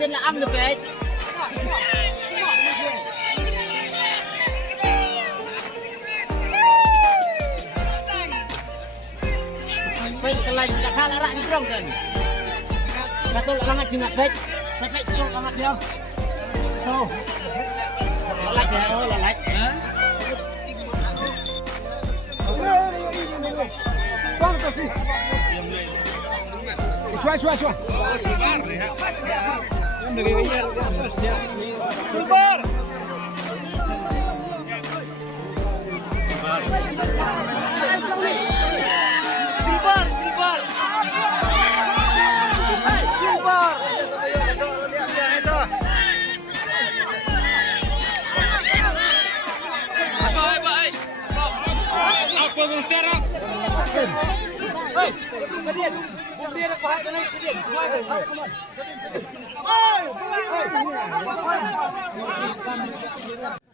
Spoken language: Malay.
tên là ăn được đấy. Baik, kalau kita kalah rak di drong kan. Betul sangat jimat baik. Baik siok sangat dia. Tuh. Lalat ya, oh lalat. Bang kasih. Cuai. Super. Hey!